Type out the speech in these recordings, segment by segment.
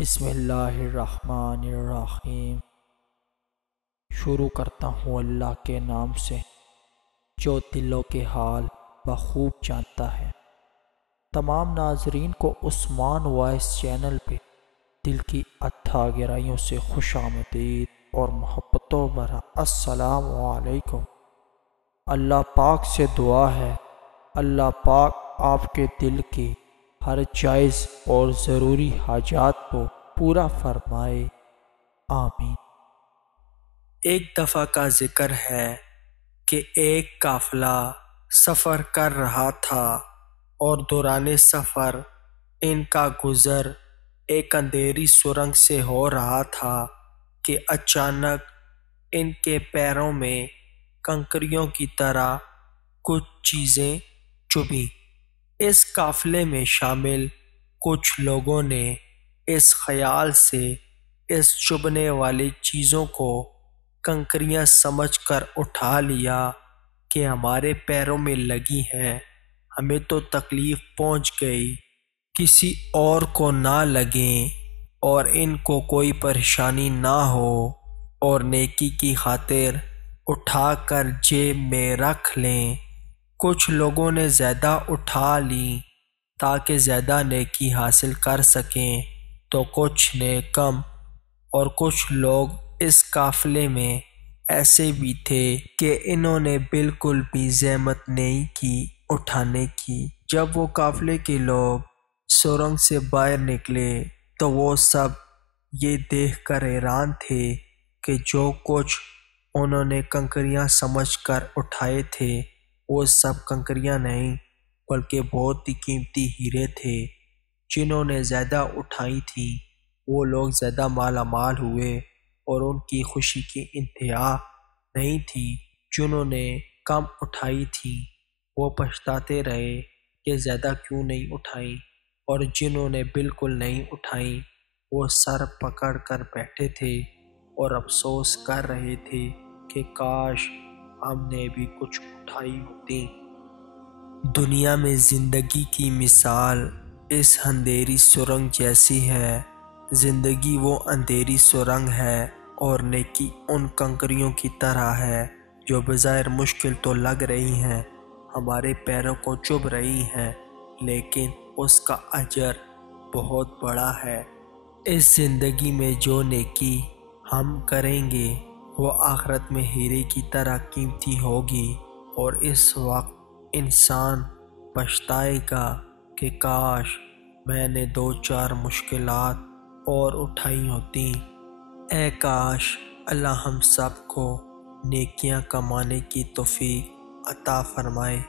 بسم اللہ الرحمن الرحیم۔ شروع کرتا ہوں اللہ کے نام سے جو دلوں کے حال بخوب جانتا ہے۔ تمام ناظرین کو عثمان وائس چینل پہ دل کی اتھا گہرائیوں سے خوش آمدید اور محبتوں بھرا السلام علیکم۔ اللہ پاک سے دعا ہے اللہ پاک آپ کے دل کی ہر جائز اور ضروری حاجات کو پورا فرمائے، آمین۔ ایک دفعہ کا ذکر ہے کہ ایک قافلہ سفر کر رہا تھا اور دوران سفر ان کا گزر ایک اندھیری سرنگ سے ہو رہا تھا کہ اچانک ان کے پیروں میں کنکریوں کی طرح کچھ چیزیں چبھیں۔ اس قافلے میں شامل کچھ لوگوں نے اس خیال سے اس چبھنے والی چیزوں کو کنکریاں سمجھ کر اٹھا لیا کہ ہمارے پیروں میں لگی ہیں، ہمیں تو تکلیف پہنچ گئی، کسی اور کو نہ لگیں اور ان کو کوئی پریشانی نہ ہو، اور نیکی کی خاطر اٹھا کر جیب میں رکھ لیں۔ کچھ لوگوں نے زیادہ اٹھا لیں تاکہ زیادہ نیکی حاصل کر سکیں، تو کچھ نے کم، اور کچھ لوگ اس قافلے میں ایسے بھی تھے کہ انہوں نے بالکل بھی زحمت نہیں کی اٹھانے کی۔ جب وہ قافلے کے لوگ سرنگ سے باہر نکلے تو وہ سب یہ دیکھ کر حیران تھے کہ جو کچھ انہوں نے کنکریاں سمجھ کر اٹھائے تھے وہ سب کنکریاں نہیں بلکہ بہت ہی قیمتی ہیرے تھے۔ جنہوں نے زیادہ اٹھائی تھیں وہ لوگ زیادہ مالا مال ہوئے اور ان کی خوشی کی انتہا نہیں تھی۔ جنہوں نے کم اٹھائی تھیں وہ پچھتاتے رہے کہ زیادہ کیوں نہیں اٹھائیں، اور جنہوں نے بالکل نہیں اٹھائیں وہ سر پکڑ کر بیٹھے تھے اور افسوس کر رہے تھے کہ کاش ہم نے بھی کچھ اٹھائی ہوتی۔ دنیا میں زندگی کی مثال اس اندھیری سرنگ جیسی ہے۔ زندگی وہ اندھیری سرنگ ہے اور نیکی ان کنکریوں کی طرح ہے جو بظاہر مشکل تو لگ رہی ہیں، ہمارے پیروں کو چبھ رہی ہیں، لیکن اس کا اجر بہت بڑا ہے۔ اس زندگی میں جو نیکی ہم کریں گے وہ آخرت میں ہیرے کی طرح قیمتی ہوگی، اور اس وقت انسان پچھتائے گا کہ کاش میں نے 2-4 مشکلات اور اٹھائی ہوتی۔ اے کاش اللہ ہم سب کو نیکیاں کمانے کی توفیق عطا فرمائے،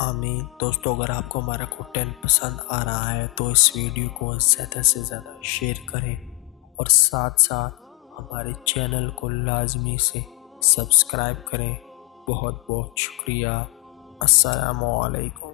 آمین۔ دوستو، اگر آپ کو ہمارا کنٹینٹ پسند آ رہا ہے تو اس ویڈیو کو زیادہ سے زیادہ شیئر کریں اور ساتھ ساتھ ہمارے چینل کو لازمی سے سبسکرائب کریں۔ بہت بہت شکریہ۔ السلام علیکم۔